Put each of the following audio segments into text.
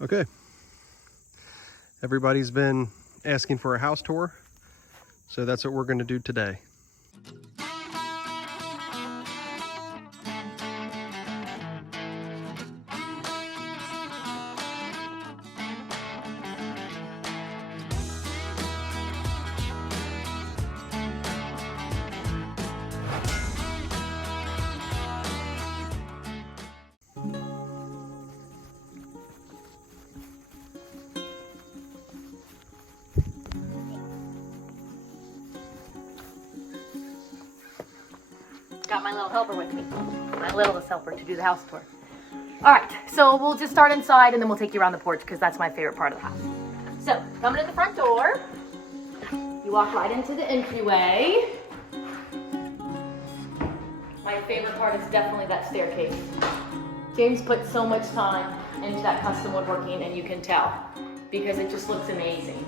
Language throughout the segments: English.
Okay, everybody's been asking for a house tour, so that's what we're going to do today. Got my little helper with me, my littlest helper to do the house tour. All right, so we'll just start inside and then we'll take you around the porch because that's my favorite part of the house. So, coming in the front door, you walk right into the entryway. My favorite part is definitely that staircase. James put so much time into that custom woodworking, and you can tell because it just looks amazing.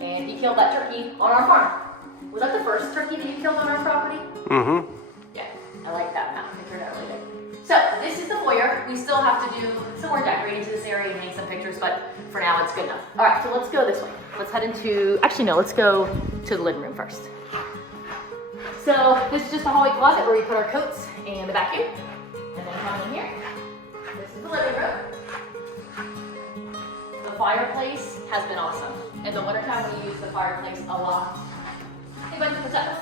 And he killed that turkey on our farm. Was that the first turkey that you killed on our property? Mm-hmm. Yeah, I like that map. It turned out really good. So this is the foyer. We still have to do some more decorating to this area and hang some pictures, but for now it's good enough. All right, so let's go this way. Let's head into, actually no, let's go to the living room first. So this is just a hallway closet where we put our coats and the vacuum. And then come in here. This is the living room. The fireplace has been awesome. In the wintertime, we use the fireplace a lot. Hey, buddy, what's up?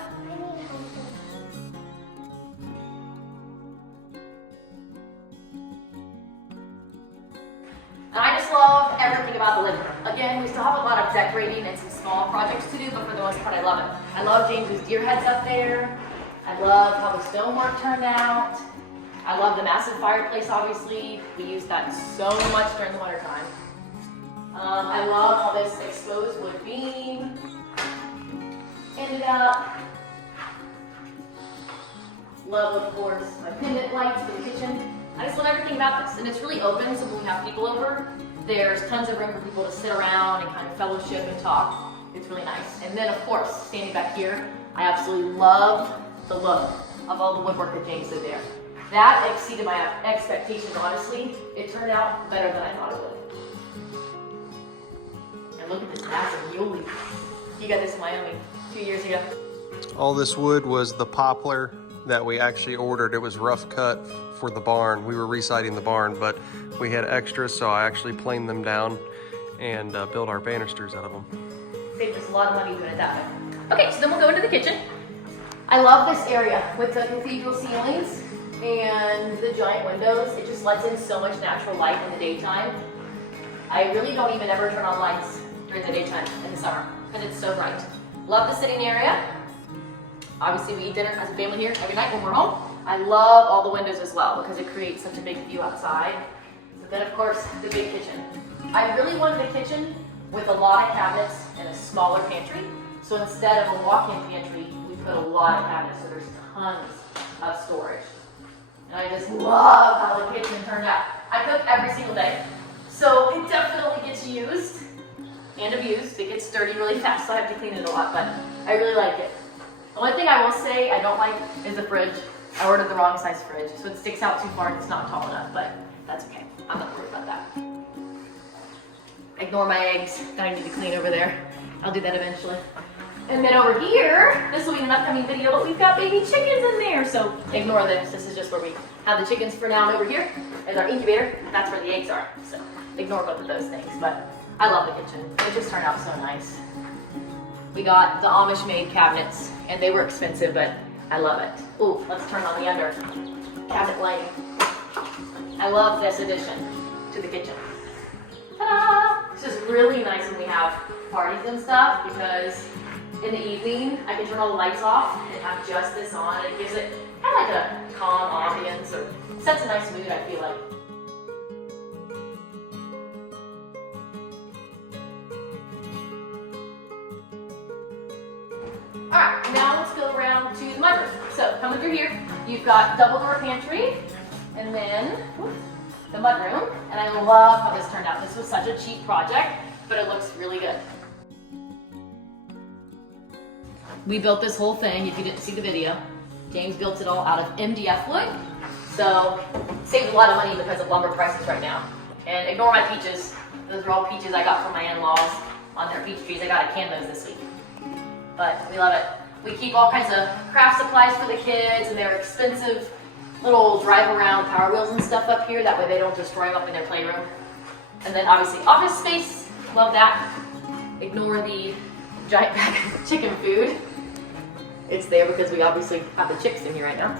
And I just love everything about the living room. Again, we still have a lot of decorating and some small projects to do, but for the most part, I love it. I love James's deer heads up there. I love how the stonework turned out. I love the massive fireplace, obviously. We use that so much during the wintertime. I love how this exposed wood beam ended up. Love, of course, my pendant lights for the kitchen. I just love everything about this, and it's really open, so when we have people over, there's tons of room for people to sit around and kind of fellowship and talk. It's really nice. And then, of course, standing back here, I absolutely love the look of all the woodwork that James did there. That exceeded my expectations, honestly. It turned out better than I thought it would. Look at this massive muley. You got this in Wyoming 2 years ago. All this wood was the poplar that we actually ordered. It was rough cut for the barn. We were residing the barn, but we had extras, so I actually planed them down and built our banisters out of them. Saved us a lot of money doing it that way. Okay, so then we'll go into the kitchen. I love this area with the cathedral ceilings and the giant windows. It just lets in so much natural light in the daytime. I really don't even ever turn on lights during the daytime in the summer because it's so bright. Love the sitting area. Obviously we eat dinner as a family here every night when we're home. I love all the windows as well because it creates such a big view outside. So then of course the big kitchen. I really wanted a kitchen with a lot of cabinets and a smaller pantry. So instead of a walk-in pantry, we put a lot of cabinets, so there's tons of storage. And I just love how the kitchen turned out. I cook every single day, so it definitely gets used and abused. It gets dirty really fast, so I have to clean it a lot, but I really like it. The only thing I will say I don't like is the fridge. I ordered the wrong size fridge, so it sticks out too far and it's not tall enough, but that's okay. I'm not worried about that. Ignore my eggs that I need to clean over there. I'll do that eventually. And then over here, this will be an upcoming video, but we've got baby chickens in there, so ignore this. This is just where we have the chickens for now. And over here is our incubator. That's where the eggs are, so ignore both of those things, but I love the kitchen. It just turned out so nice. We got the Amish made cabinets, and they were expensive, but I love it. Ooh, let's turn on the under cabinet lighting. I love this addition to the kitchen. Ta-da! This is really nice when we have parties and stuff because in the evening I can turn all the lights off and have just this on. It gives it kind of like a calm ambience or sets a nice mood, I feel like. Alright, now let's go around to the mudroom. So coming through here, You've got double door pantry, and then the mudroom. And I love how this turned out. This was such a cheap project, but it looks really good. We built this whole thing, if you didn't see the video. James built it all out of MDF wood. So saved a lot of money because of lumber prices right now. And ignore my peaches. Those are all peaches I got from my in-laws on their peach trees. I got to can those this week. But we love it. We keep all kinds of craft supplies for the kids, and they're expensive little drive around Power Wheels and stuff up here. That way they don't destroy them up in their playroom. And then obviously office space. Love that. Ignore the giant bag of chicken food. It's there because we obviously have the chicks in here right now.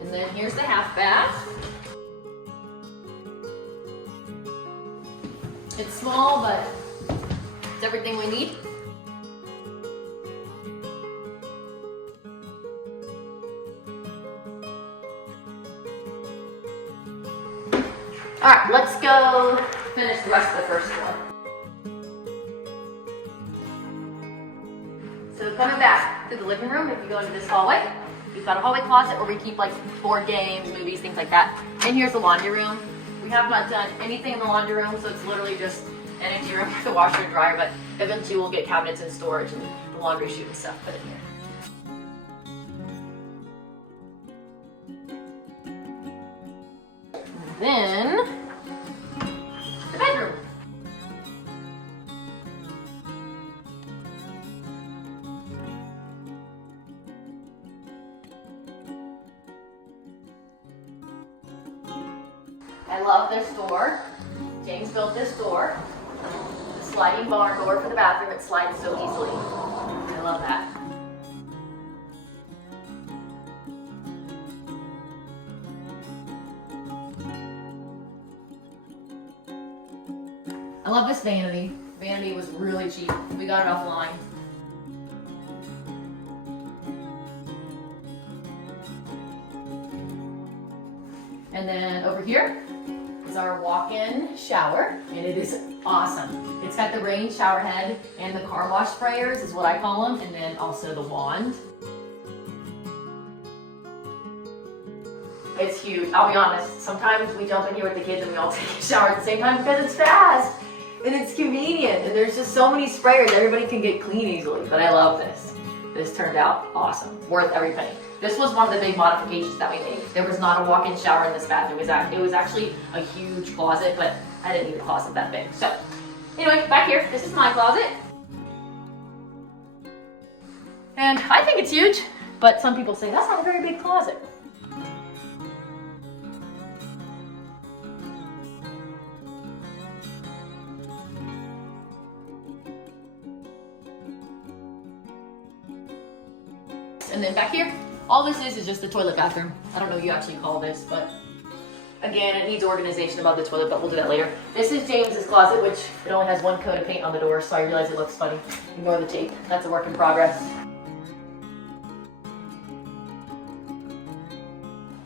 And then here's the half bath. It's small, but it's everything we need. All right, let's go finish the rest of the first floor. So coming back to the living room, if you go into this hallway, we've got a hallway closet where we keep like board games, movies, things like that. And here's the laundry room. We have not done anything in the laundry room, so it's literally just an empty room with a washer and dryer, but eventually we'll get cabinets and storage and the laundry chute and stuff put in here. Then, the bedroom. I love this door. James built this door. The sliding barn door for the bathroom. It slides so easily. I love that. I love this vanity. Vanity was really cheap. We got it offline. And then over here is our walk-in shower, and it is awesome. It's got the rain shower head and the car wash sprayers is what I call them, and then also the wand. It's huge. I'll be honest, sometimes we jump in here with the kids and we all take a shower at the same time because it's fast and it's convenient, and there's just so many sprayers, everybody can get clean easily. But I love this. This turned out awesome. Worth every penny. This was one of the big modifications that we made. There was not a walk-in shower in this bathroom. It was actually a huge closet, but I didn't need a closet that big. So anyway, back here, this is my closet. And I think it's huge, but some people say that's not a very big closet. And then back here, all this is just the toilet bathroom. I don't know what you actually call this, but again, it needs organization above the toilet, but we'll do that later. This is James's closet, which it only has one coat of paint on the door, so I realize it looks funny. Ignore the tape. That's a work in progress.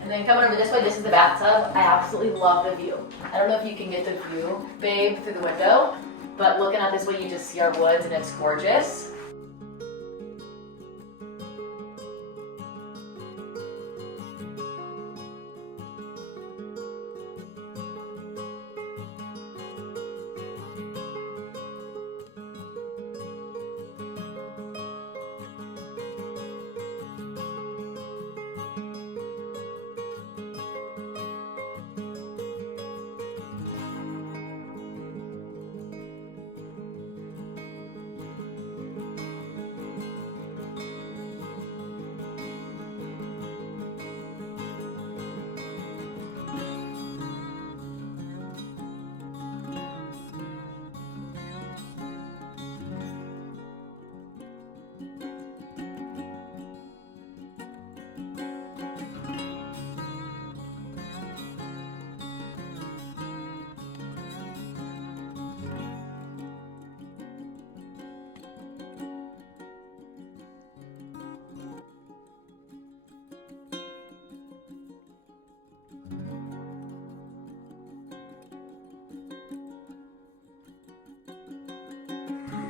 And then coming over this way, this is the bathtub. I absolutely love the view. I don't know if you can get the view, babe, through the window, but looking at this way, you just see our woods, and it's gorgeous.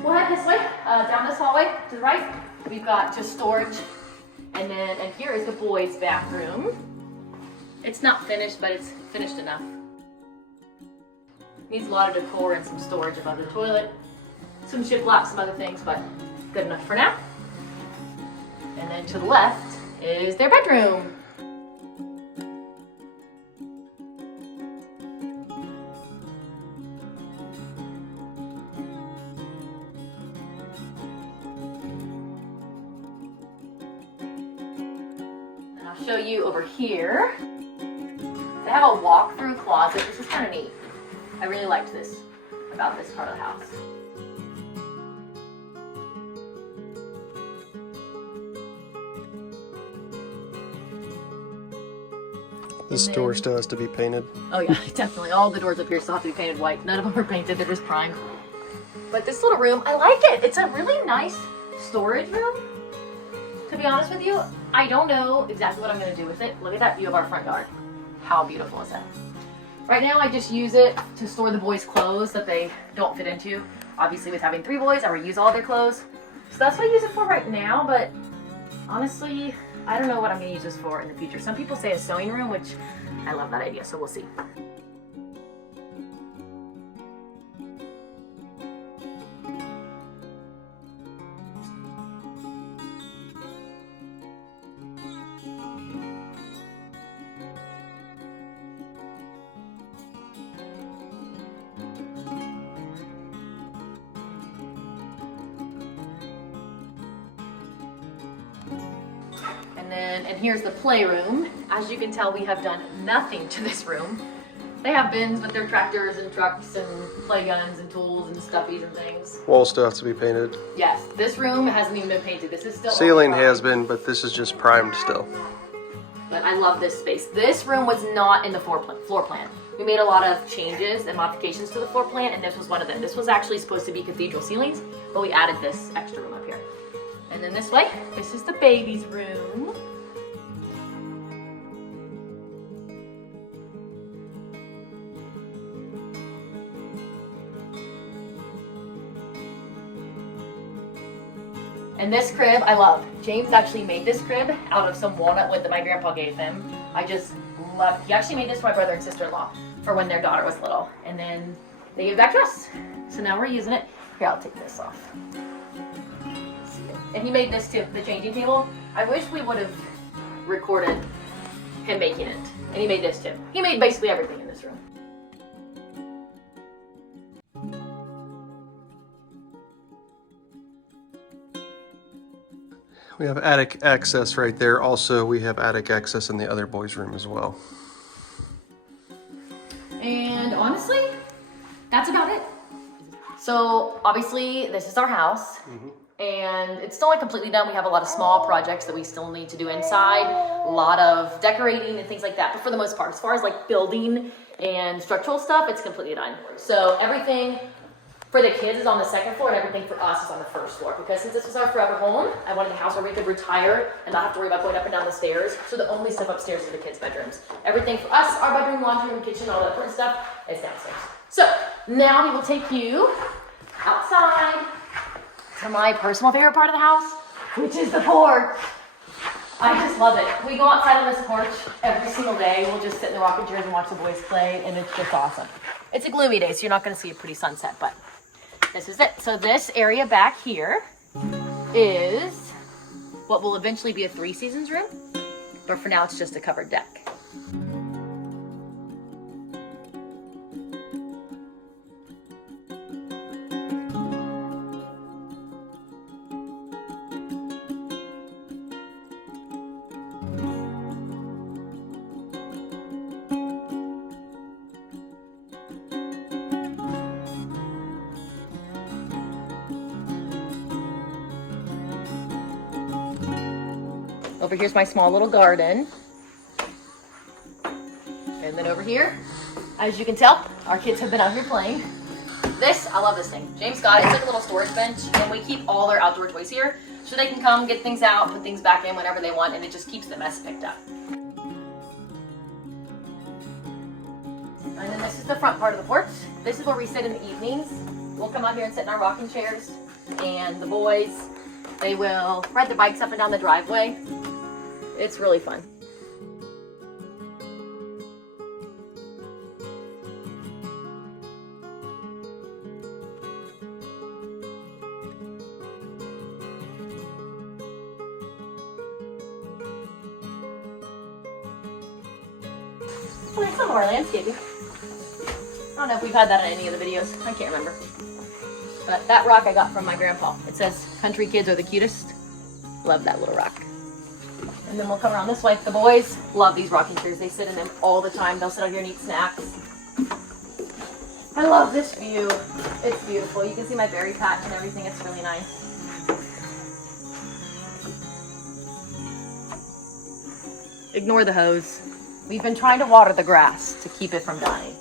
We'll head this way, down this hallway to the right. We've got just storage. And here is the boys' bathroom. It's not finished, but it's finished enough. Needs a lot of decor and some storage above the toilet. Some shiplap, some other things, but good enough for now. And then to the left is their bedroom. And I'll show you over here. They have a walk-through closet. This is kind of neat. I really liked this about this part of the house. This door still has to be painted. Oh yeah, definitely. All the doors up here still have to be painted white. None of them are painted, they're just primed. But this little room, I like it. It's a really nice storage room. To be honest with you, I don't know exactly what I'm gonna do with it. Look at that view of our front yard. How beautiful is that? Right now I just use it to store the boys' clothes that they don't fit into. Obviously with having 3 boys, I reuse all their clothes. So that's what I use it for right now, but honestly, I don't know what I'm gonna use this for in the future. Some people say a sewing room, which I love that idea, so we'll see. And here's the playroom. As you can tell, we have done nothing to this room. They have bins with their tractors and trucks and play guns and tools and stuffies and things. Walls still have to be painted. Yes, this room hasn't even been painted. This is still ceiling has been, but this is just primed still. But I love this space. This room was not in the floor plan. We made a lot of changes and modifications to the floor plan, and this was one of them. This was actually supposed to be cathedral ceilings, but we added this extra room up here. And then this way, this is the baby's room. And this crib, I love. James actually made this crib out of some walnut wood that my grandpa gave him. I just love it. He actually made this for my brother and sister-in-law for when their daughter was little. And then they gave it back to us. So now we're using it. Here, I'll take this off. And he made this too, the changing table. I wish we would have recorded him making it. And he made this too. He made basically everything in this room. We have attic access right there. Also, we have attic access in the other boys' room as well. And honestly, that's about it. So obviously, this is our house. And it's still not completely done. We have a lot of small projects that we still need to do inside. A lot of decorating and things like that. But for the most part, as far as like building and structural stuff, it's completely done. So everything for the kids is on the second floor, and everything for us is on the first floor. Because since this was our forever home, I wanted a house where we could retire and not have to worry about going up and down the stairs. So the only stuff upstairs is the kids' bedrooms. Everything for us, our bedroom, laundry room, kitchen, all that important stuff, is downstairs. So now we will take you outside to my personal favorite part of the house, which is the porch. I just love it. We go outside on this porch every single day. We'll just sit in the rocking chairs and watch the boys play, and it's just awesome. It's a gloomy day, so you're not going to see a pretty sunset, but this is it. So this area back here is what will eventually be a 3 seasons room, but for now it's just a covered deck. Over here's my small little garden. And then over here, as you can tell, our kids have been out here playing. This, I love this thing. James got it. It's like a little storage bench, and we keep all their outdoor toys here so they can come get things out, put things back in whenever they want, and it just keeps the mess picked up. And then this is the front part of the porch. This is where we sit in the evenings. We'll come out here and sit in our rocking chairs, and the boys, they will ride their bikes up and down the driveway. It's really fun. Oh, there's some more landscaping. I don't know if we've had that in any of the videos. I can't remember. But that rock I got from my grandpa. It says, country kids are the cutest. Love that little rock. And then we'll come around this way. The boys love these rocking chairs. They sit in them all the time. They'll sit out here and eat snacks. I love this view. It's beautiful. You can see my berry patch and everything. It's really nice. Ignore the hose. We've been trying to water the grass to keep it from dying.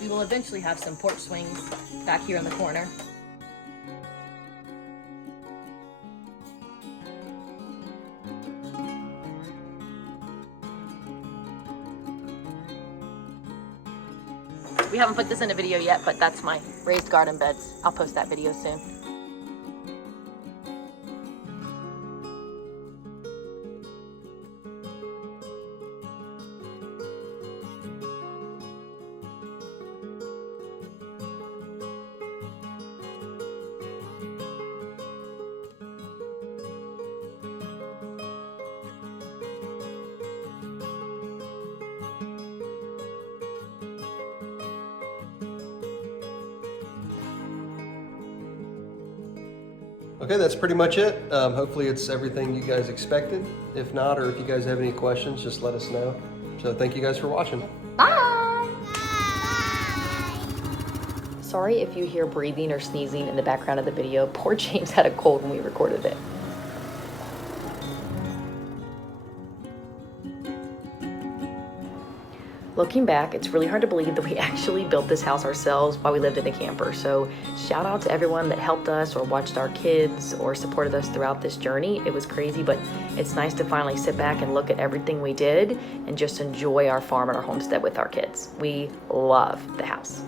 We will eventually have some porch swings back here in the corner. We haven't put this in a video yet, but that's my raised garden beds. I'll post that video soon. Okay, that's pretty much it. Hopefully it's everything you guys expected. If not, or if you guys have any questions, just let us know. So thank you guys for watching. Bye! Sorry if you hear breathing or sneezing in the background of the video. Poor James had a cold when we recorded it. Looking back, it's really hard to believe that we actually built this house ourselves while we lived in a camper. So shout out to everyone that helped us or watched our kids or supported us throughout this journey. It was crazy, but it's nice to finally sit back and look at everything we did and just enjoy our farm and our homestead with our kids. We love the house.